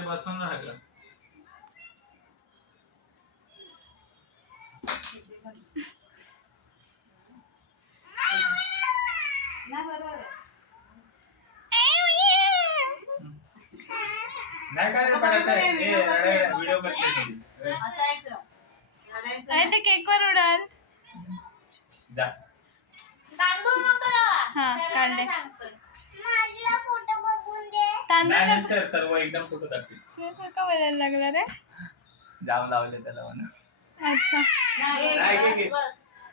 इथे बसून राहा. नाही काय व्हिडिओ करते ते केक वर उडाल. काढले तांदूळ सर्व एकदम फोटो दाखवते. का बोलायला लागला रे? जाम लावले त्याला म्हणून. अच्छा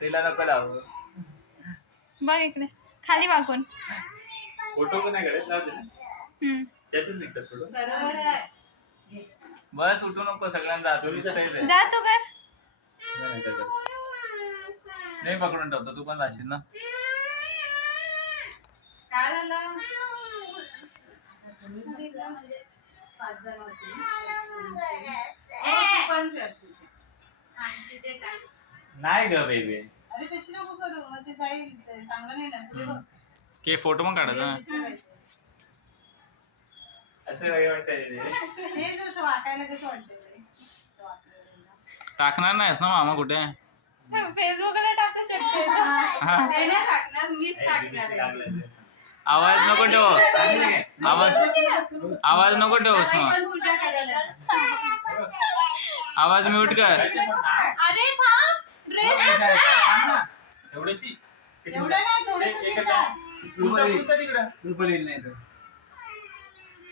तिला नको लावू. बघ इकडे खाली वाकून. फोटो पण नाही काढत, लावते ना त्यातच निघतात फोटो. बस उठू नको, सगळ्यांना जा तू कर. नाही पकडून ठेवतो, तू पण जाशील ना. नाही ग बेबी. के फोटो पण काढायचा असं टाकणार नाहीस ना मामा कुठे? फेसबुकला टाकू शकते. आवाज नको ठेव, आवाज नको ठेवस मग. आवाज म्यूट कर. अरे थांब, ड्रेस एवढीशी एवढं नाही,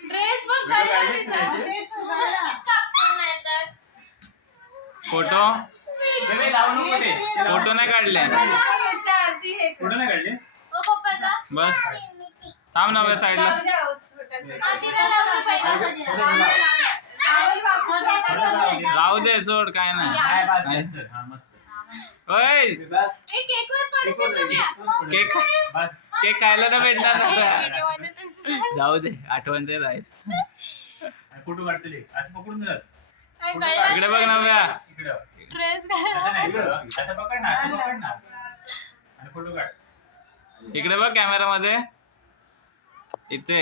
ड्रेस बघ फोटो फोटो नाही काढले. फोटो नाही काढले बस थांब ना बस साईडला. राहू दे सोड, काय नाही. केक खायला तर भेटणार नव्हता. जाऊ दे, आठवण ते राहील. फोटो काढते असं पकडून जात. इकडे बघ ना बघा, ड्रेस असं पकड ना, असं पकड ना आणि फोटो काढ. इकडे बघ कॅमेरा मध्ये, इथे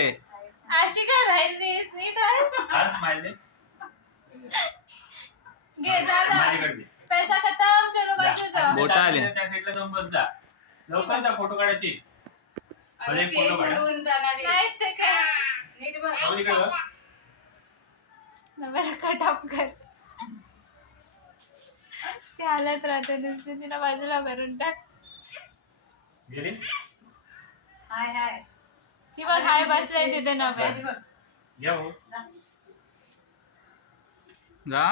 अशी काय राहिली नीट स्माइल पैसा खतम. चलो बाजू जाओ. बोटा आले त्या साईडला जाऊन बस जा. लवकर जा, फोटो काढायची. फोटो काढ. नीट बघ. नव्याला कटअप कर. ते हालत राहते नुसते, तिला बाजूला करून टाक. गेली हाय ती बघ, हाय बसलाय तिथे नव्या. जा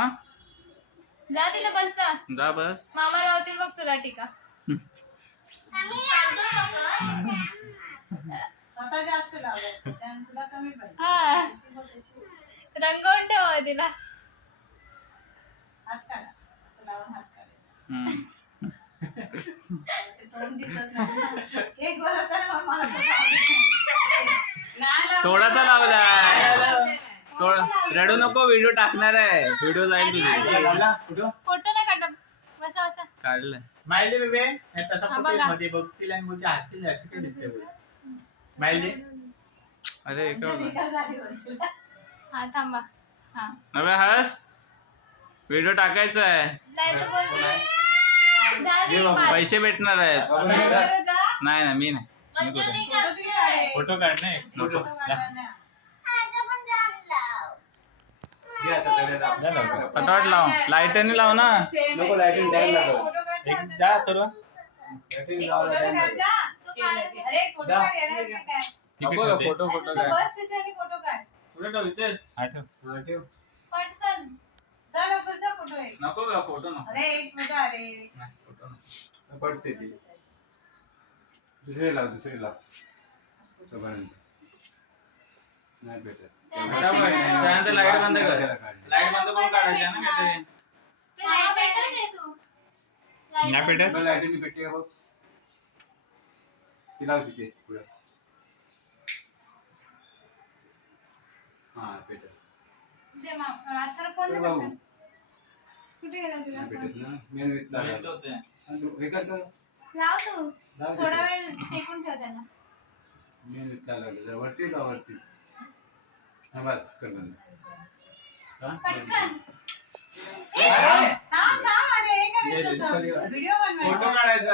जा तिथे बस जा. जा बस. मामा लावतील बघ तुला टीका. स्वतः जास्त लावलं तुला कमी पाहिजे. हा रंगवून ठेवा तिला. हात काढा, असं लावून हात काढायचा. ते तोंड दिसत नाही. केक बरोबर आहे, मला थोडासा लावलाय. रडू नको, व्हिडिओ टाकणार आहे. व्हिडिओ जाईल तुझी. फोटो नाही काढत. बसा बसा. काढलंय. स्माइल दे बेबे. तसा फोटो मध्ये बघतील आणि बोलते हसतील, अशी काय दिसते. स्माइल दे. अरे हा थांबा. हा नव्या हस, व्हिडिओ टाकायचा आहे. नाही तर बोलते पैसे भेटणार आहेत. नाही ना, मी नाही. फोटो काढ. नाही नको. पटापट लाव. लाईटनी लाव ना. नको लाईटनी टाइम लागतो. जा सर्व. फोटो फोटो काय बस तिथे आणि फोटो काढ. कुठे ठेव? इथेच ठेव. पटकन जा लवकर जा, फोटो आहे. नको का फोटो नको. अरे एक फोटो. अरे फोटो नको. पडते ती. दुसरी लाव. नाही भेटत. त्यानंतर लाईट बंद कर. लाईट बंद करून काढायची आहे ना काहीतरी. नाही भेटत. लाईटनी भेटते बघ. ती लाव तिथे पुढे. हा भेटत. फोन कुठे गेला तुला? भेटत ना. मेन विथ लाव तू. थोडा वेळ टेकून ठेव त्याला. मेन विथ वरती लाव, वरती. हा बस कर बंद. पटकन. थांब थांब अरे हे करायचं होतं व्हिडिओ फोटो बनवायचा काढायचा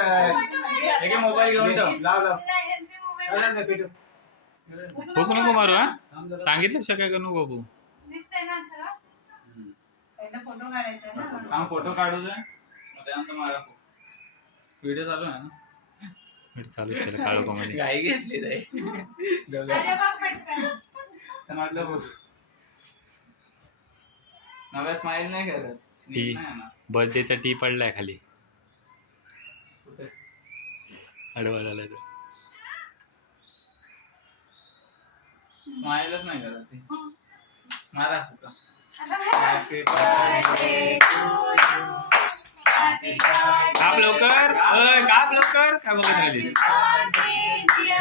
एक मोबाईल घेऊन ठेव. लाव लाव नाही, यांचे मोबाईल लाव, लाव, पेटव. फुक नको मारू हा थांब जरा. सांगितलं काय करू नको बाबू दिसतंय ना खरं? हम्म. पहिला फोटो काढायचा ना म्हणून. हा फोटो काढू दे मग त्यानंतर मला व्हिडिओ चालू आहे ना. चालू केलं काळू कोमध्ये गाई घेतली जाई अरे बघ पटकन. म्हटलं बघ नव्या स्माइल नाही करत टी नीट नाही ना. बर्थडेचा टी पडलाय खाली कुठे? आडवा झालाय तो स्माइलच नाही करत ती मारा फुका. आता बघ. हॅपी बर्थडे Happy birthday काप लवकर काप लवकर काय बघत राहिलीस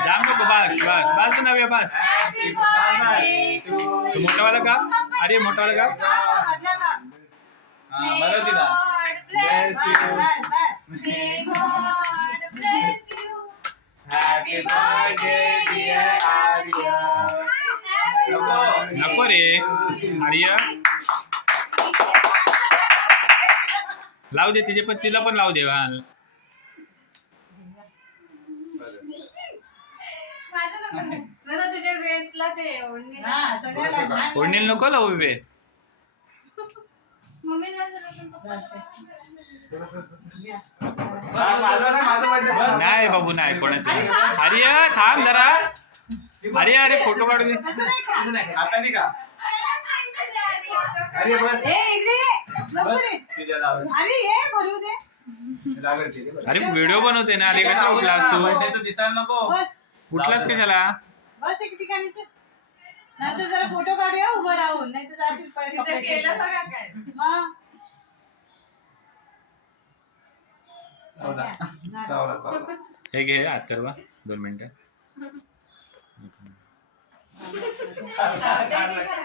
जाम नको बस बस बस नव्या बस Happy birthday to तो मोठावाला काप अरे मोठावाला काप मधला का? हा बरं तिला God bless Bless you. बस बस May God bless you. Happy birthday dear Arya. नको नको रे आर्य लावू दे तिचे पण तिला पण लावू दे हा माझं नको. मला तुझ्या ड्रेसला ते ओढणी हा सगळ्याला छान ओढणीला नको लावू बे मम्मी माझं माझं बर्थडे नाही बाबू नाही कोणाचे आर्य थांब जरा अरे अरे फोटो काढू दे असं नाही का? हाताने का अरे बस ए इकडे ये. लवकर बस ये. तुझ्या लावलं. अरे ये भरू दे लागेल ते, बरं. अरे व्हिडिओ बनवते ना अरे कसा उठलास तू बर्थडेचं दिसायला नको बस उठलास कशाला बस एक ठिकाणी चल. नंतर जरा फोटो काढूया उभं राहून नाही तर जाशील पहिले तिचं कपड्याची. केलं बघा काय. मग. चावला. चावला, चावला. हे घे आत करवा 2 मिनिटं चालतंय की काय?